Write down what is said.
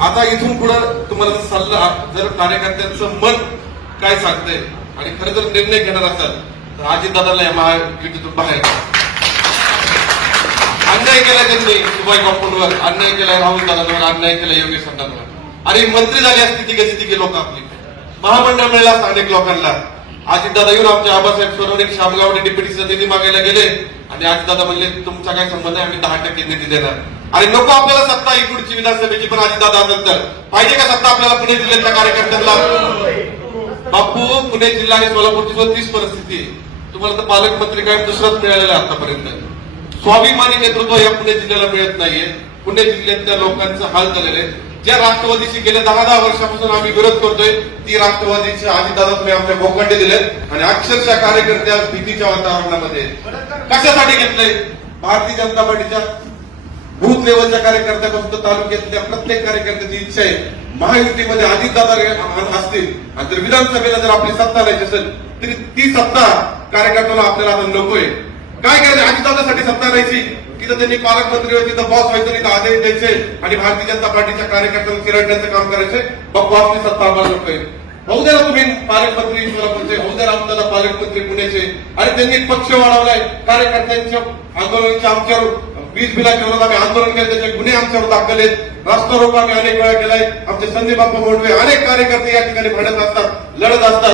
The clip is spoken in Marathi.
आता इथून पुढं तुम्हाला जर सल्ला जर कार्यकर्त्यांचं मन काय सांगतंय आणि खरं जर निर्णय घेणार असाल तर अजितदादाला या महायुतीतून बाहेर अन्याय केला त्यांनी सुभाई बापूंवर अन्याय केला राहुल दादांवर अन्याय केला योगेश अण्णांवर आणि मंत्री झाली असती ती कशी तिघे लोक आपली. महामंडळ मिळाला अनेक लोकांना. अजितदादा येऊन आमच्या आबासाहेब सोनवणे शामगावने डिप्युटीचा निधी मागायला गेले. आणि अजितदादा म्हणले तुमचा काय संबंध आहे आम्ही दहा टक्के निधी देणार. आणि नको आपल्याला सत्ता ही पुढची विधानसभेची पण अजितदादा असेल पाहिजे का सत्ता आपल्याला पुणे जिल्ह्यातल्या कार्यकर्त्यांना? बापू पुणे जिल्हा आणि सोलापूरची सुद्धा तीच परिस्थिती आहे. तुम्हाला तर पालकमंत्री काय दुसराच मिळालेला आहे आतापर्यंत. स्वाभिमानी नेतृत्व या पुणे जिल्ह्याला मिळत नाहीये. पुणे जिल्ह्यातल्या लोकांचा हाल झालेले ज्या राष्ट्रवादीशी गेल्या दहा दहा वर्षापासून आम्ही विरोध करतोय ती राष्ट्रवादीची आजीदादा तुम्ही आमच्या भोखंडे दिलेत आणि अक्षरशः कार्यकर्ते आज भीतीच्या वातावरणामध्ये कशासाठी घेतलंय? भारतीय जनता पार्टीच्या बूथ लेवलच्या कार्यकर्त्यापासून तर तालुक्यातल्या प्रत्येक कार्यकर्त्याची इच्छा आहे. महायुतीमध्ये अजितदादा रे- असतील. आणि जर विधानसभेला जर आपली सत्ता राहायची असेल तरी ती सत्ता कार्यकर्त्याला आपल्याला आता नकोय. काय करायचं? अजितदादासाठी सत्ता द्यायची तिथं त्यांनी पालकमंत्री होते तिथं बॉस व्हायचं तिथं आदेश द्यायचे. आणि भारतीय जनता पार्टीच्या कार्यकर्त्यांना चिरडण्याचं काम करायचे. बॉसची सत्ता आम्हाला नकोय होऊ द्या तुम्ही पालकमंत्री सोलापूरचे. होऊ द्या आमदाला पालकमंत्री पुण्याचे. आणि त्यांनी पक्ष वाढवलाय. कार्यकर्त्यांच्या आंदोलनाच्या आमच्यावर वीज बिलाच्या विरोधात आम्ही आंदोलन केलं. त्याचे गुन्हे आमच्यावर दाखल आहेत. रास्ता रोको आम्ही अनेक वेळा केलाय. आमचे संदीप बाप्पा मोडवे अनेक कार्यकर्ते या ठिकाणी भांडत असतात लढत असतात.